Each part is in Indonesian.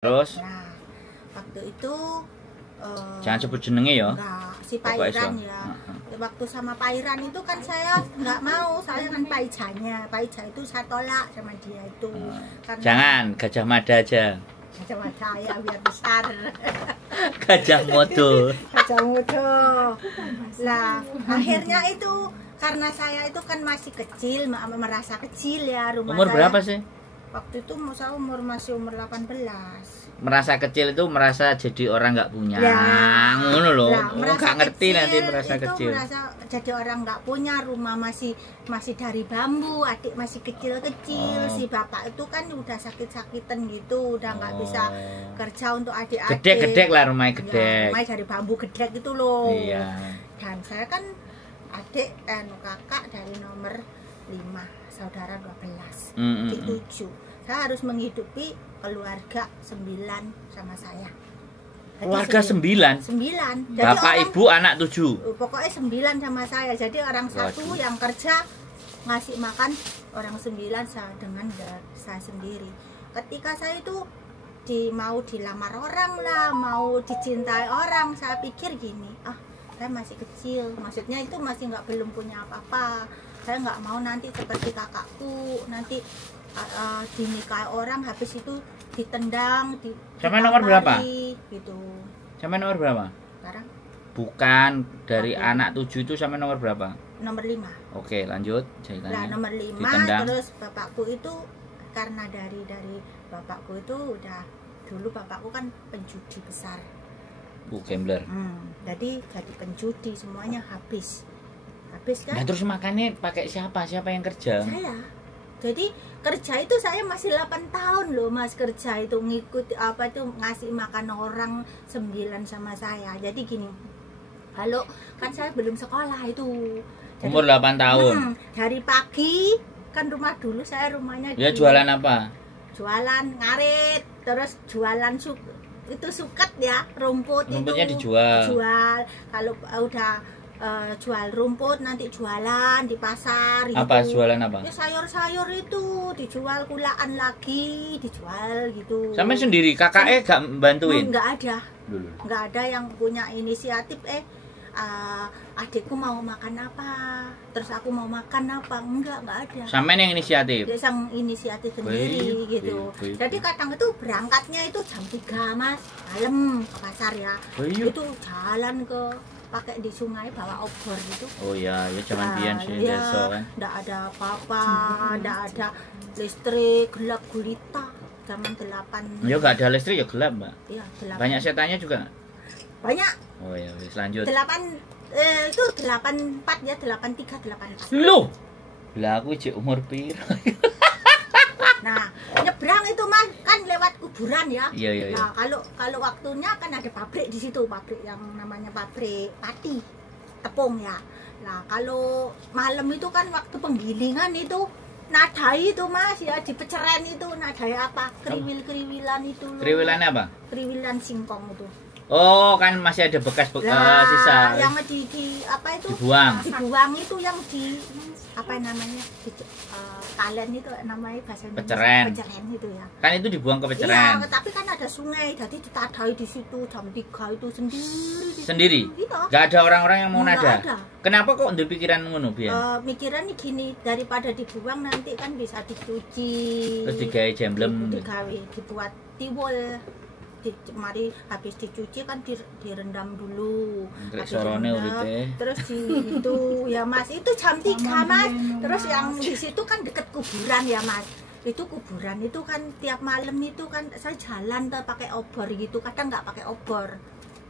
Terus? Nah, waktu itu Jangan sebut jenenge ya. enggak, si Pairan ya. Waktu sama Pairan itu kan saya nggak mau, saya kan Paijanya. Paija itu saya tolak sama dia itu. Karena Jangan, Gajah Mada aja. sama saya biar besar. Gajah Modo. Gajah Modo. Lah, akhirnya itu karena saya itu kan masih kecil, merasa kecil ya rumah Umur saya. berapa sih? Waktu itu saya masih umur 18. Merasa kecil itu merasa jadi orang nggak punya. Ya, Ngono loh. merasa Nggak ngerti kecil, nanti merasa itu kecil. merasa jadi orang nggak punya, rumah masih dari bambu, adik masih kecil-kecil. Oh. Si bapak itu kan udah sakit-sakitan gitu, udah nggak bisa kerja untuk adik-adik. Gedek-gedek lah rumahnya Ya, gedek. rumahnya dari bambu gedek gitu loh. Iya. Dan saya kan adik kakak dari nomor 5, saudara 12. Di 7. Saya harus menghidupi keluarga 9 sama saya. Jadi Keluarga 9. 9. Jadi Bapak, orang, ibu, anak 7. pokoknya 9 sama saya. Jadi orang satu Waduh. yang kerja ngasih makan orang 9 dengan saya sendiri. Ketika saya itu mau dilamar orang lah, mau dicintai orang, saya pikir gini, saya masih kecil, maksudnya itu belum punya apa-apa. Saya nggak mau nanti seperti kakakku, nanti dinikahi orang habis itu ditendang, Sampai nomor berapa? Gitu. Sampai nomor berapa? Sekarang Bukan dari Oke. anak 7 itu sampai nomor berapa? nomor 5. Oke, lanjut Nah, ceritanya. nomor 5 Ditendang. terus bapakku itu karena dari bapakku itu udah dulu bapakku kan penjudi besar. Gambler. Jadi penjudi semuanya habis kan? Nah, terus makannya pakai siapa? Siapa yang kerja? Saya. Jadi kerja itu saya masih 8 tahun loh Mas, kerja itu ngikut ngasih makan orang 9 sama saya. Jadi gini. Halo, kan saya belum sekolah itu. Jadi, Umur 8 tahun. Dari pagi kan rumahnya Ya di- jualan apa? jualan ngarit, terus jualan itu suket ya, Rumputnya itu dijual. kalau udah jual rumput nanti jualan di pasar gitu. Apa jualan apa? Ya sayur-sayur itu dijual, kulaan lagi dijual gitu. Sampai sendiri, kakaknya gak bantuin? Nggak ada, Dulu. nggak ada yang punya inisiatif adikku mau makan apa, terus aku mau makan apa, nggak ada. Sampai yang inisiatif. Dia sang inisiatif sendiri gitu. Jadi kadang itu berangkatnya itu jam 3 Mas, malam ke pasar ya. Itu jalan pakai di sungai bawa obor gitu. Oh iya, ya zaman biyen sih Ya, desa kan. nggak ada apa-apa, nggak ada listrik, gelap gulita. Zaman 8. Ya gak ada listrik ya gelap, Mbak. Iya, 8. Banyak setannya juga. Banyak. Oh ya, wis lanjut. 8 itu 84 ya, 83 84. Loh. Lah aku cek umur piro? Nah, nyebrang itu Mas kan lewat kuburan ya. Iya. Nah, kalau waktunya kan ada pabrik di situ, pabrik yang namanya pabrik pati tepung ya. Nah, kalau malam itu kan waktu penggilingan itu nadai itu Mas ya, di peceren itu nadai apa? Kriwil-kriwilan itu loh. Kriwilannya apa? Kriwilan singkong itu. Oh, kan masih ada bekas Nah, sisa. yang di apa itu? Dibuang. Dibuang itu yang di apa namanya? Kalen itu namanya bahasa Indonesia. Peceren. Peceren itu ya. Kan itu dibuang ke Iya, peceren. tapi kan ada sungai, jadi ditadai di situ jam 3 itu sendiri. di Sendiri? situ. Iya. Gak ada orang-orang yang mau Nggak nada. ada. Kenapa kok untuk pikiran ngono, Bian? Mikirannya gini, daripada dibuang nanti kan bisa dicuci. Terus digawe jemblem. Digawe, dibuat tiwul. Mari habis dicuci kan direndam dulu. Nggrek Habis sorone direndam, uripe. terus itu ya Mas, itu jam 3 Mas. Terus yang di situ kan deket kuburan ya Mas. Itu kuburan itu kan tiap malam itu kan saya jalan tuh pakai obor gitu, kadang nggak pakai obor.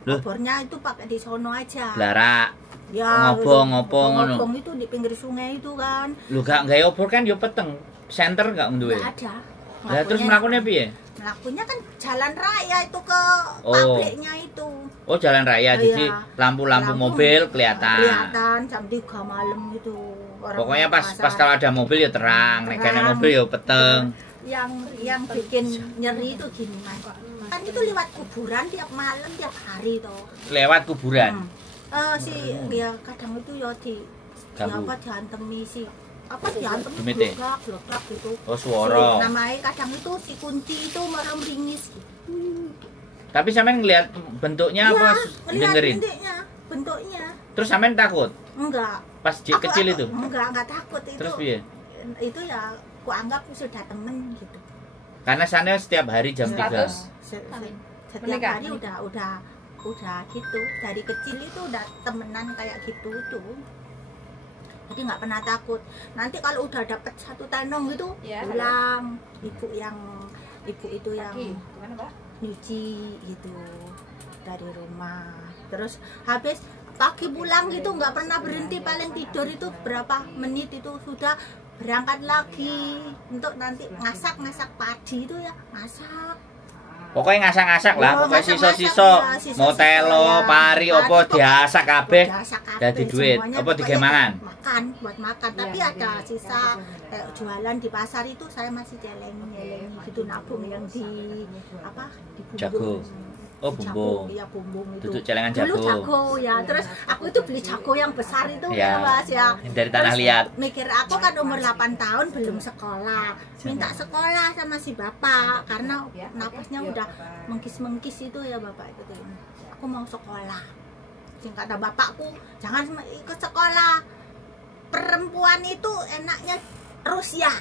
Loh? Obornya itu pakai di sono aja. Blarak. Ya, ngobong ngono. ngobong itu di pinggir sungai itu kan. Lu gak gawe obor kan yo peteng. Senter gak duwe. Nggak ada. Lah terus melakukannya piye? Melakukannya kan jalan raya itu ke Oh. pabriknya itu. Oh, jalan raya jadi Iya. lampu-lampu mobil kelihatan. Kelihatan jam 3 malam itu. Orang Pokoknya pas pasar. kalau ada mobil ya terang, nek kene Terang. mobil ya peteng. Yang bikin nyeri itu gini Mas. Kan itu lewat kuburan tiap malam tiap hari toh. Lewat kuburan. Ya kadang itu ya Ganggu. diantemi si apa diantem Dumite. glogak gitu. Oh, suara. Namanya kadang itu si kunci itu meringis gitu. Tapi sampean ngelihat bentuknya apa Lihat dengerin? bentuknya. Terus sampean takut Enggak. pas kecil itu? Enggak takut itu. Terus piye? Itu ya aku anggap sudah temen gitu. Karena sana setiap hari jam 3. Setiap hari udah gitu. Dari kecil itu udah temenan kayak gitu tuh. Jadi nggak pernah takut. Nanti kalau udah dapet 1 tenong gitu, pulang ibu itu yang nyuci gitu dari rumah. Terus habis pagi pulang gitu nggak pernah berhenti, paling tidur itu berapa menit itu sudah berangkat lagi untuk nanti masak padi itu ya, masak. Pokoknya ngasak-ngasak lah, pokoknya Masak-masak, siso-siso, ya, siso-siso, mau telo, ya. pari, Pari, opo diasak kabeh, Diasak dadi kabeh, duit, semuanya apa pokoknya digemangan. buat makan. Tapi ada sisa jualan di pasar itu saya masih celengi gitu, nabung yang di apa di bumbung. Jago. Oh, bumbung. Iya, bumbung itu. Duduk celengan Dulu jago. jago ya. Terus aku itu beli jago yang besar itu Ya, Mas ya. dari tanah Terus liat. Mikir aku kan umur 8 tahun belum sekolah. Minta sekolah sama si bapak karena napasnya udah mengkis-mengkis itu ya bapak itu. Aku mau sekolah. Singkat kata bapakku, jangan ikut sekolah. Perempuan itu enaknya Rusia.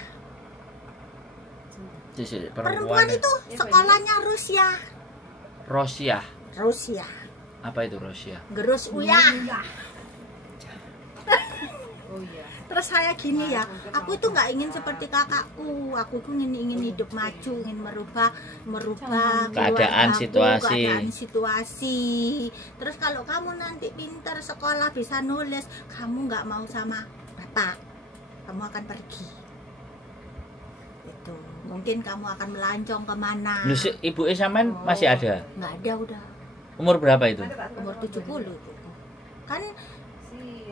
Perempuan itu sekolahnya Rusia. Rusia. Apa itu Rusia? Gerus uyah. Terus saya gini ya, aku itu nggak ingin seperti kakakku. Aku tuh ingin hidup maju, ingin merubah keadaan situasi. Terus kalau kamu nanti pintar sekolah bisa nulis, kamu nggak mau sama bapak, kamu akan pergi. Itu mungkin kamu akan melancong kemana. Lu ibu sampean masih ada? Nggak ada udah. Umur berapa itu? Umur 70 itu. Kan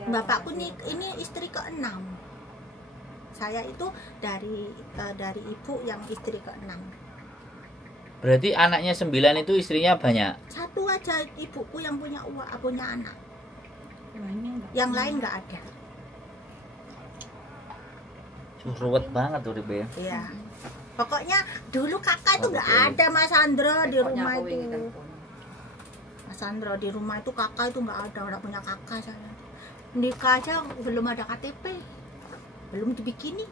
bapakku nih ini istri ke-6. Saya itu dari ibu yang istri ke-6. Berarti anaknya 9 itu istrinya banyak? Satu aja ibuku yang punya anak. Yang lain nggak ada. Ruwet banget tuh Ribe. Iya. Pokoknya dulu kakak itu nggak ada Mas Andro di rumah itu. Mas Andro di rumah itu kakak itu nggak punya kakak saya. Nikah aja belum ada KTP, belum dibikini.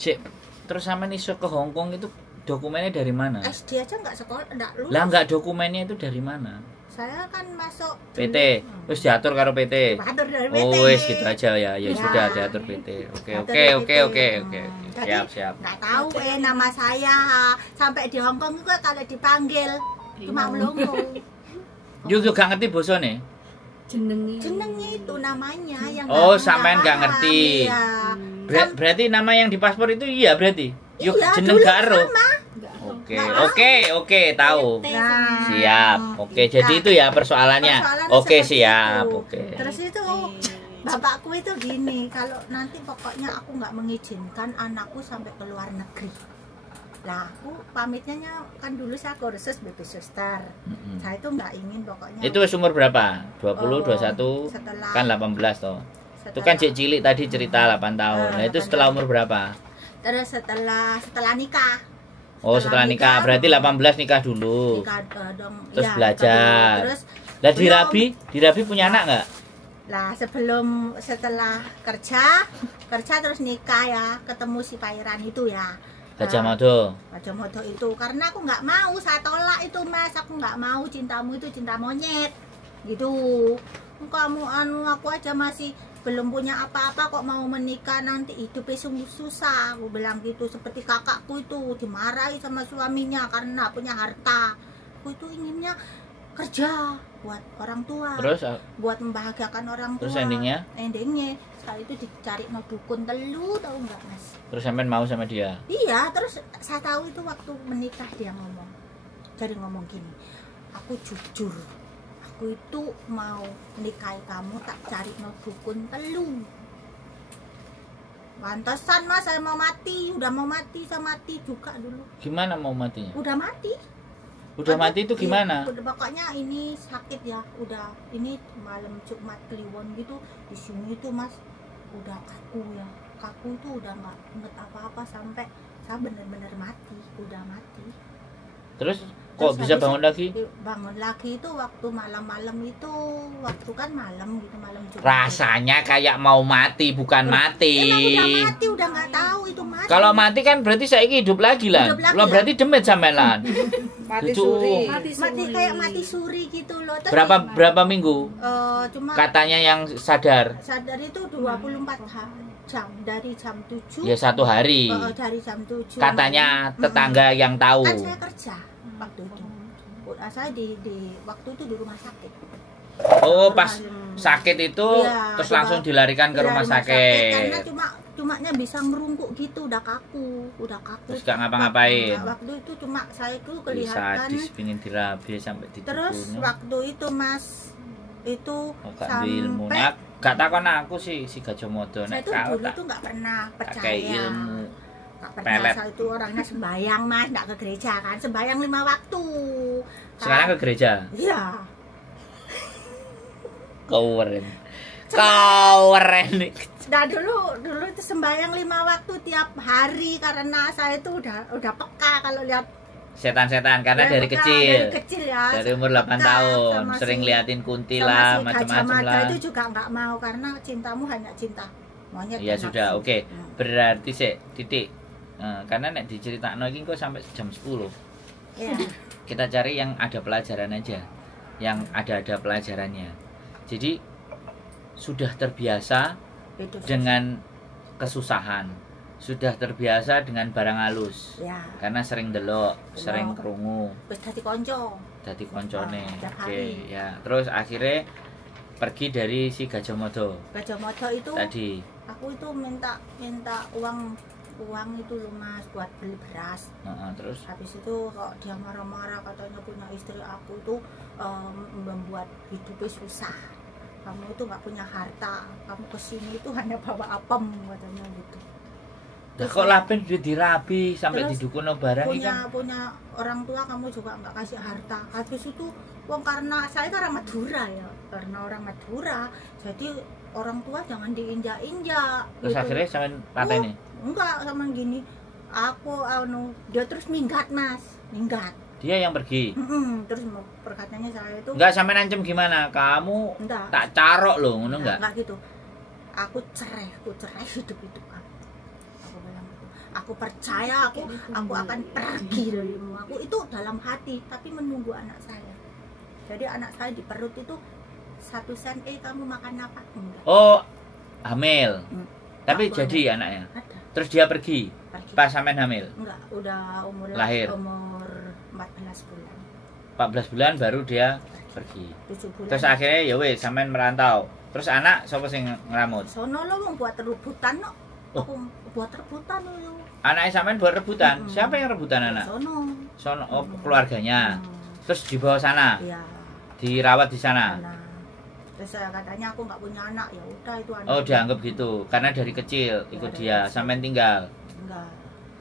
Cek, terus sama iso ke Hong Kong itu dokumennya dari mana? SD aja nggak sekolah, nggak lulus. Lah nggak dokumennya itu dari mana? Saya kan masuk PT, terus diatur karo PT. Diatur dari PT. Oh wes gitu aja ya, ya Ya. sudah diatur PT. Oke. Jadi, Siap. nggak tahu nama saya sampai di Hong Kong juga kalau dipanggil cuma melongo. Juga gak ngerti bosone. Jenengnya itu namanya yang Oh, nggak sampean nggak paham, ngerti. iya. Berarti nama yang di paspor itu iya berarti. Yuk Iya, jeneng dulu karo. sama. Oke, tahu. Nah, Siap. Oke, jadi itu ya persoalannya. Oke, seperti siap. itu. Oke. Terus itu bapakku itu gini, kalau nanti pokoknya aku nggak mengizinkan anakku sampai ke luar negeri. Lah, aku pamitnya kan dulu saya kursus baby sister. Saya itu nggak ingin pokoknya. Itu umur berapa? 20, 21, setelah- kan 18 toh. Itu kan cek cilik tadi cerita 8 tahun. Nah, itu setelah umur berapa? Terus setelah nikah. Oh, setelah nikah. Berarti 18 nikah dulu. Nikah dong. Terus Iya, belajar. Terus Lah belum. di Rabi punya anak nggak? Lah setelah kerja terus nikah ya, ketemu si Pairan itu ya. Gajah Mada. Gajah Mada itu karena aku nggak mau, saya tolak itu Mas, aku nggak mau, cintamu itu cinta monyet gitu. Kamu aku aja masih belum punya apa-apa kok mau menikah, nanti hidupnya sungguh susah, aku bilang gitu. Seperti kakakku itu dimarahi sama suaminya karena punya harta. Aku itu inginnya kerja buat orang tua, Terus buat membahagiakan orang tua. terus endingnya Setelah itu dicari no dukun telu, tahu nggak Mas? terus sampean mau sama dia. Iya, terus saya tahu itu waktu menikah dia ngomong. Jadi ngomong gini, aku jujur, aku itu mau menikahi kamu tak cari no dukun telu. Pantesan Mas, saya mau mati, udah mau mati, saya mati juga dulu. Gimana mau matinya? Udah mati. Udah mati itu gimana? Udah, pokoknya ini sakit ya, udah ini malam Jumat Kliwon gitu di sini itu Mas, udah kaku ya, aku tuh udah nggak inget apa-apa sampai saya benar-benar mati, udah mati. Terus kok Terus bisa habis bangun lagi? bangun lagi itu waktu malam-malam itu, waktu kan malam gitu, malam Jumat. Rasanya kayak mau mati bukan mati. Emang udah mati, udah nggak tahu itu mati. Kalau mati kan berarti saiki hidup lagi lah. Hidup lagi Lo lah. berarti demit sampean lan. Mati Itu suri. mati kayak mati suri gitu loh. Terus berapa minggu? cuma Katanya yang sadar. sadar itu 24 jam dari jam 7. Ya 1 hari. Dari jam 7. Katanya tetangga yang tahu. Kan saya kerja waktu itu. Saya di waktu itu di rumah sakit. Oh, pas sakit itu Iya, terus coba langsung dilarikan ke rumah Karena sakit. cumanya bisa ngerungkuk gitu, udah kaku. Terus gak ngapa-ngapain. Waktu itu cuma saya itu Ih, kelihatan. sadis pingin dirabi sampai Terus dibunuh. waktu itu Mas itu Oh, gak duwe ilmu. sampai Nah, gak takon aku sih si Gajomodo saya nek tuh kau dulu tak tuh nggak pernah pakai percaya. ilmu. Nggak pernah, pelet. saya itu orangnya sembayang Mas, nggak ke gereja kan, sembayang 5 waktu. Sekarang ke gereja. Iya. Keren. Keren. Nah dulu itu sembayang 5 waktu tiap hari karena saya itu udah peka kalau lihat Setan-setan karena ya, dari peka, kecil. dari kecil ya. Dari umur 8 Peka tahun sama sering si- liatin kunti sama lah, si macam-macam Gajah lah. Mada itu juga nggak mau karena cintamu hanya cinta monyet. Ya dan sudah, nafsu. oke. Hmm. Berarti sih titik. Karena nek diceritakno iki kok sampai jam 10. Ya. Kita cari yang ada pelajaran aja. Yang ada pelajarannya. Jadi sudah terbiasa Hidup dengan kesusahan. Sudah terbiasa dengan barang halus. ya Karena sering delok, sering Delok. krungu, wis dadi kanca. dadi koncone. Tiap Oke, hari. ya. Terus akhirnya pergi dari si Gajomodo Gajah Mada itu tadi. aku itu minta uang itu loh Mas buat beli beras. Terus Habis itu kok dia marah-marah katanya punya istri aku itu membuat hidupnya susah. Kamu itu nggak punya harta, kamu kesini itu hanya bawa apem katanya gitu. Lah kok lapen duit dirabi sampai Terus didukuno barang iki kan. punya orang tua kamu juga nggak kasih harta. Habis itu wong karena saya kan orang Madura ya, karena orang Madura jadi orang tua jangan diinjak-injak. Terus akhirnya sampean pateni. Enggak sama gini. Aku dia terus minggat Mas, minggat. Dia yang pergi. Terus perkataannya saya itu Enggak sampai nancem gimana? Kamu enggak. tak carok loh, ngono enggak? Enggak gitu. Aku cerai hidup itu kan. Aku bilang gitu. Aku percaya aku akan pergi dari rumah. Aku itu dalam hati tapi menunggu anak saya. Jadi anak saya di perut itu 1 sen kamu makan apa? Enggak. Oh, hamil. Tapi Aku jadi anaknya. Ada. Terus dia pergi. Pergi. Pas sampean hamil. Enggak, udah Lahir. umur 14 bulan. 14 bulan baru dia pergi. 7 bulan. Terus akhirnya ya wes sampean merantau. Terus anak sapa sing ngramut? sono lo mau buat rebutan no. Oh. Aku buat rebutan lo. Anaknya sampean buat rebutan. Mm-mm. Siapa yang rebutan anak? Sono. Sono oh, keluarganya. Terus dibawa sana, Iya. dirawat di sana. Nah, terus saya katanya aku nggak punya anak, ya udah itu anak. Oh, dianggap gitu. Karena dari kecil ikut Dari dia kecil. sampean tinggal. Enggak.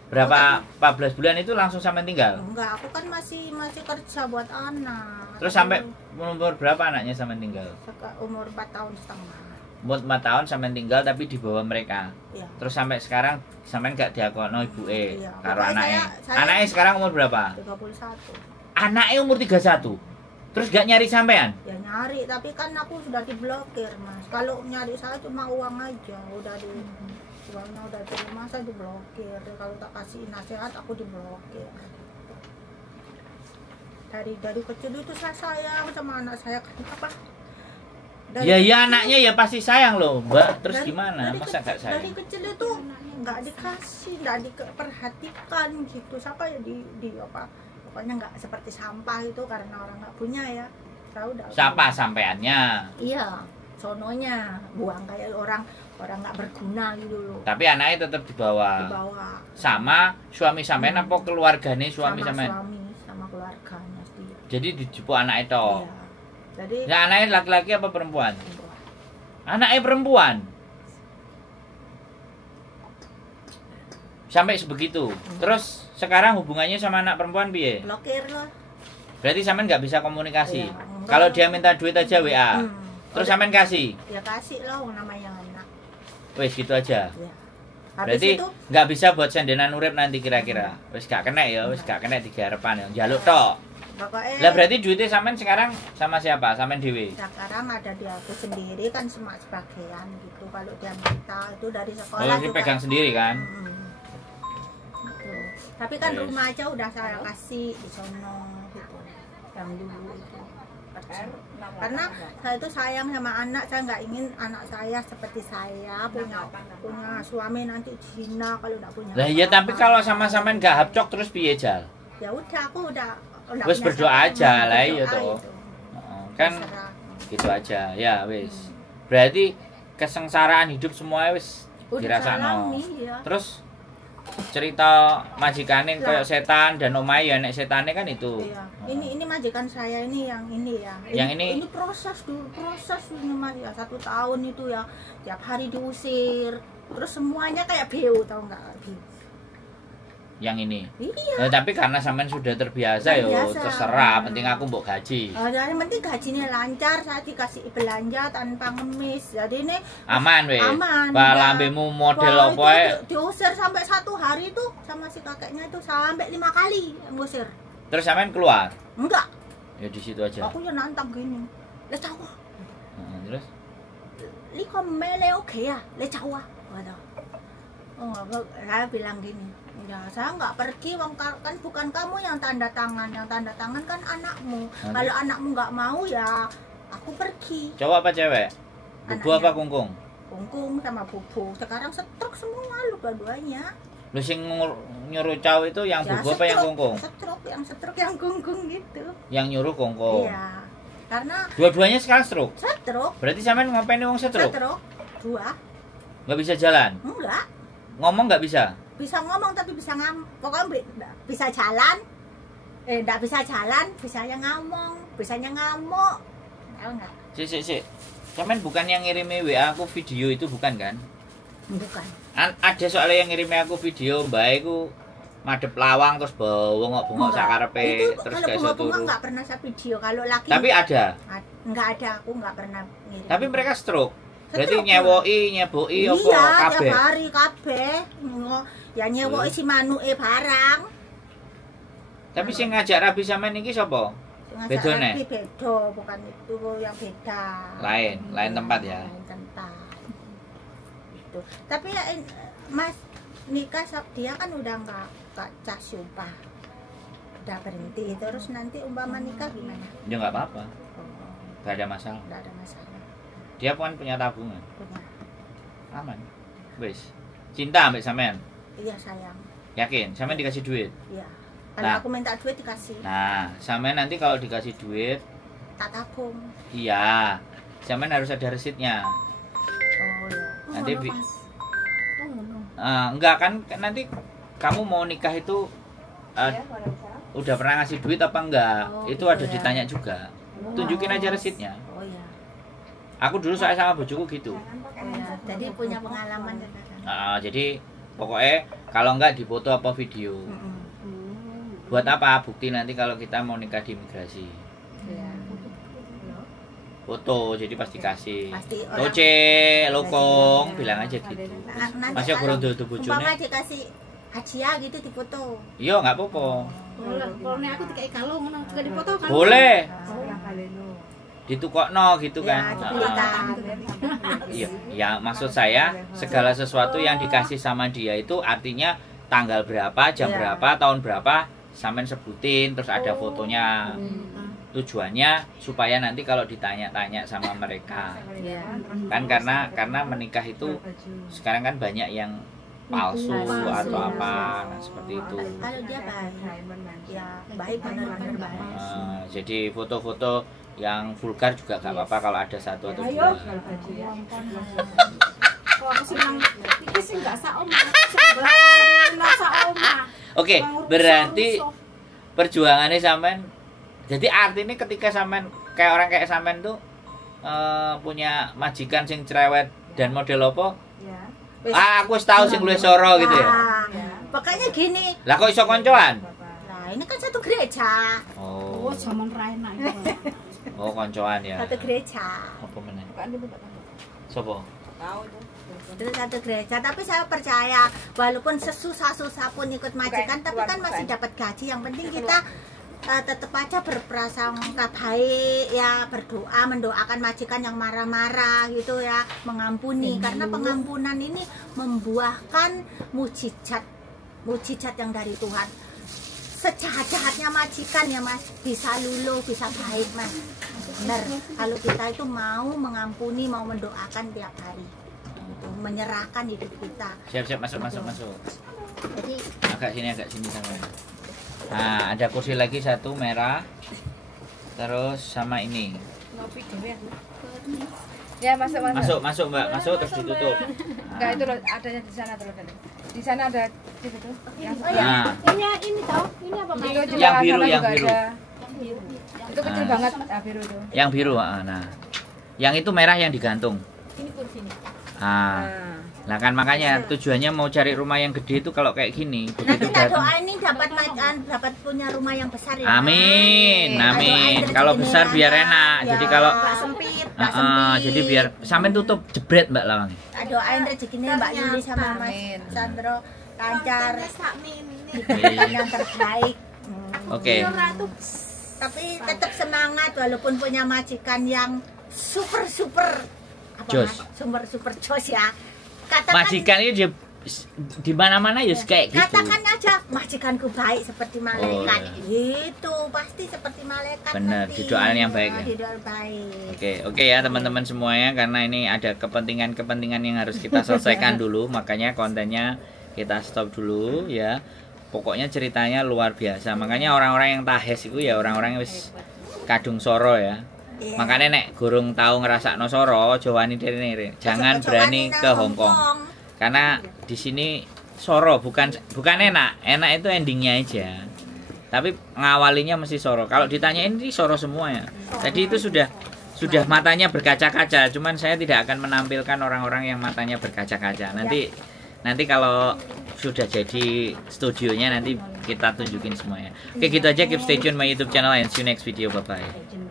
Berapa 14 bulan itu langsung sampean tinggal? Enggak, aku kan masih kerja buat anak. Terus sampai umur berapa anaknya sampean tinggal? Umur 4 tahun setengah. Umur 4 tahun sampean tinggal tapi di bawah mereka. Iya. Terus sampai sekarang sampean gak diakono ibuke Iya. karo Pokoknya anaknya. saya- Anaknya sekarang umur berapa? 31. Anaknya umur 31. Terus gak nyari sampean? Ya nyari, tapi kan aku sudah diblokir Mas. Kalau nyari saya cuma uang aja, udah di uangnya udah terima, saya diblokir. Kalau tak kasih nasihat aku diblokir. Dari kecil itu saya sayang sama anak saya, kenapa? Ya anaknya ya pasti sayang loh, Mbak. Terus dari- gimana? dari Masa kecil- gak sayang? Dari kecil itu nggak dikasih, nggak diperhatikan gitu. Siapa ya di apa? Pokoknya nggak seperti sampah itu karena orang nggak punya ya. Saya udah. Siapa sampeannya? Iya, sononya buang kayak orang nggak berguna gitu loh. Tapi anaknya tetap dibawa. Dibawa Sama suami sampean apa keluarganya suami sama sampean? suami sama keluarganya sendiri. Jadi dijupuk anak itu. Iya. Jadi Ya anaknya laki-laki apa perempuan? dibawa. Anaknya perempuan. Sampai sebegitu. Terus sekarang hubungannya sama anak perempuan piye? Blokir loh. Berarti sampean nggak bisa komunikasi. Iya, enggak. Kalau dia minta duit aja WA. Hmm. Terus Udah, sampean kasih. ya kasih loh namanya anak. Wes gitu aja. Ya. Berarti nggak bisa buat sendenan urip nanti kira-kira. Wis gak kena ya, wis gak kena digarepan ya. Njaluk tok. Pokoknya Lah berarti duitnya sampean sekarang sama siapa? Sampean dhewe. sekarang ada di aku sendiri kan cuma sebagian gitu. Kalau dia minta itu dari Oh, sekolah ini juga. pegang sendiri kan? Gitu. Tapi kan Yes. rumah aja udah saya kasih di sono gitu. Yang dulu itu. Karena saya itu sayang sama anak, saya nggak ingin anak saya seperti saya punya suami nanti Cina kalau nggak punya. Lah iya tapi apa-apa. kalau sama-sama nggak hapcok terus piye Jal? Ya udah aku udah Wes punya berdoa siapa, aja lah, berdoa iya toh. itu. Kan Terserah. gitu aja ya wis. Berarti kesengsaraan hidup semuanya wis Udah dirasakno. salami, ya. Terus cerita majikane Lah. kayak setan dan omahe ya nek setane kan itu. Iya. Ini majikan saya ini yang ini ya. Yang ini? proses dulu, proses ini Mas ya 1 tahun itu ya. Tiap hari diusir. Terus semuanya kayak beo tau nggak? Beo. Yang ini. Iya. Tapi karena sampean sudah terbiasa yo, Terbiasa. terserah, penting aku mbok gaji. Yang penting gajinya lancar, saya dikasih belanja tanpa ngemis. Jadi ini Aman weh. aman. Ba ya. lambemu model Wah, apa itu ae. diusir sampai 1 hari itu sama si kakeknya itu sampai 5 kali yang ngusir. Terus sampean keluar. Enggak, Ya di situ aja. aku ya nantang gini. Le cawa, Terus li komele oke ya, le cawa. Waduh. Oh, saya bilang gini. Ya, saya nggak pergi, kan bukan kamu yang tanda tangan kan anakmu. Nanti. Kalau anakmu nggak mau ya, aku pergi. cowok apa cewek? Bubu Anaknya. apa kungkung? Kungkung sama bubu. Sekarang setruk semua lu dua-duanya. Lu sing nyuruh cowok itu yang Ya, bubu apa yang kungkung? Setruk yang kungkung gitu. Yang nyuruh kungkung. Iya. Karena Dua-duanya sekarang stroke. setruk, Berarti sampean ngapain wong stroke? 2 Nggak bisa jalan. enggak. Ngomong nggak bisa. Bisa ngomong tapi bisa pokoknya bisa jalan. Enggak bisa jalan, bisanya ngomong, bisanya ngamuk. Tahu enggak? Si. Sampean bukan yang ngirimi WA aku video itu bukan kan? Bukan. Ada soalnya yang ngirimi aku video mbak aku madep lawang terus bengok-bengok Enggak. sakarepe Itu terus kalau kayak bunga-bunga turu. enggak pernah saya video. Kalau laki Tapi ada. enggak ada, aku enggak pernah ngirim. Tapi mereka stroke. Berarti Stroke. nyeboki iya, apa tiap kabeh? hari kabeh. Ya nyewoki si manuke barang. Tapi sing ngajak rabi sampean iki sapa? Ngajak Bedone? rapi beda, bukan itu yang beda. Lain tempat ya. Lain tempat. Itu. Tapi ya Mas nikah dia kan udah nggak cah sumpah. Udah berhenti. Terus nanti umpama nikah gimana? Ya nggak apa-apa. Oh, Nggak ada masalah. nggak ada masalah. Dia kan punya tabungan. Punya. Aman. Wis. Cinta ambek sampean. Iya sayang. Yakin? Sampean dikasih duit. Iya. Kalau Nah. aku minta duit dikasih. Nah, sampean nanti kalau dikasih duit, Tak tabung. iya. Sampean harus ada resitnya. Oh iya. Nanti ngono, bi- Mas. Oh, ngono. Enggak kan nanti kamu mau nikah itu Iya, udah pernah ngasih duit apa enggak? Oh, Itu gitu ada ya. ditanya juga. Tunjukin aja resitnya. Oh iya. Aku dulu saya sama bojoku gitu. Oh iya. Jadi punya pengalaman ya kakak. Jadi pokoknya kalau enggak dipoto apa video. Buat apa? Bukti nanti kalau kita mau nikah di imigrasi. Iya. Foto, jadi pasti kasih. Pasti orang- Toce, lokong, Iya. bilang aja gitu. Nanti Masih kalau kurang dudu bojone. umpama dikasih hadiah gitu difoto. Iya, enggak apa-apa. Kalau nek aku dikai kalung ngono juga dipoto kan. Boleh. Oh. Ditukokno gitu Ya, kan. dibelikan. Iya, ya maksud saya segala sesuatu yang dikasih sama dia itu artinya tanggal berapa, jam Iya. berapa, tahun berapa, sampean sebutin terus ada fotonya. Tujuannya supaya nanti kalau ditanya-tanya sama mereka. Iya. Kan karena menikah itu sekarang kan banyak yang palsu Palsu. atau apa, nah, seperti itu. Kalau dia baik, ya baik benar-benar baik. Jadi foto-foto yang vulgar juga gak apa-apa kalau ada satu atau Ayo. dua. Kalau aku senang iki sing gak sak omah, sebelah sak omah. Oke, berarti perjuangannya sampean. Jadi artinya ketika sampean kayak orang kayak sampean tuh punya majikan sing cerewet dan model apa? Wis. Aku wis tahu sing luwih soro gitu ya. Nah, pokoknya gini. Lah kok iso koncoan? Nah, ini kan satu gereja. Oh. Oh, zaman ra enak iki. Oh, koncoan ya. Satu gereja. Apa meneh? Kan itu Pak. Sopo? Tahu itu. Itu satu gereja, tapi saya percaya walaupun sesusah-susah pun ikut majikan, tapi kan masih dapat gaji. Yang penting kita tetap aja berprasangka baik ya, berdoa, mendoakan majikan yang marah-marah gitu ya, mengampuni, karena pengampunan ini membuahkan mujizat yang dari Tuhan. Sejahat-jahatnya majikan ya Mas, bisa luluh, bisa baik Mas. Benar, kalau kita itu mau mengampuni, mau mendoakan tiap hari, menyerahkan hidup kita. Siap-siap, masuk. Jadi Agak sini sama. Nah, ada kursi lagi satu merah. Terus sama ini. Ya, masuk. Masuk Mbak, masuk terus ditutup. Enggak, itu loh, adanya di sana terus. Di sana ada di situ. Nah, Ini tahu, ini apa Mas? Itu juga Yang biru, sana yang juga biru. ada. Itu kecil banget, biru itu. yang biru, nah. Yang itu merah yang digantung. Ini kursinya. Nah kan makanya tujuannya mau cari rumah yang gede itu kalau kayak gini. nanti Begitu tak datang. doain nih dapat punya rumah yang besar ya. Amin, Mas. amin. Doain Kalau rezeki besar biar nenek, enak. ya, Jadi kalau nggak sempit, jadi biar sampai tutup jebret Mbak Lawang. doain rezekinya Mbak Yuli sama Mas Amin. Sandro lancar, Amin. diberikan yang terbaik. Oke. Tapi tetap semangat walaupun punya majikan yang super apa Jos. Mas? Super jos ya. Katakan Majikan itu di mana-mana ya kayak gitu. Katakan aja majikanku baik seperti malaikat. Oh, Gitu, pasti seperti malaikat. Bener, nanti. didoain yang baik ya. Didoain baik. Oke ya teman-teman semuanya, karena ini ada kepentingan yang harus kita selesaikan dulu, makanya kontennya kita stop dulu ya. Pokoknya ceritanya luar biasa. Makanya orang-orang yang tahes itu ya orang-orang yang wis kadung soro ya. Iya. Makanya nek gurung tahu ngerasakno soro, jawani dene. Jangan Ojo-ojo berani wani ke nang Hong Kong. Karena di sini soro bukan enak. Enak itu endingnya aja. Tapi ngawalinya mesti soro. Kalau ditanyain ini soro semua ya. Jadi itu sudah matanya berkaca-kaca. Cuman saya tidak akan menampilkan orang-orang yang matanya berkaca-kaca. Nanti kalau sudah jadi studionya nanti kita tunjukin semuanya. Oke, gitu aja. Keep stay tune my YouTube channel and see you next video. Bye bye.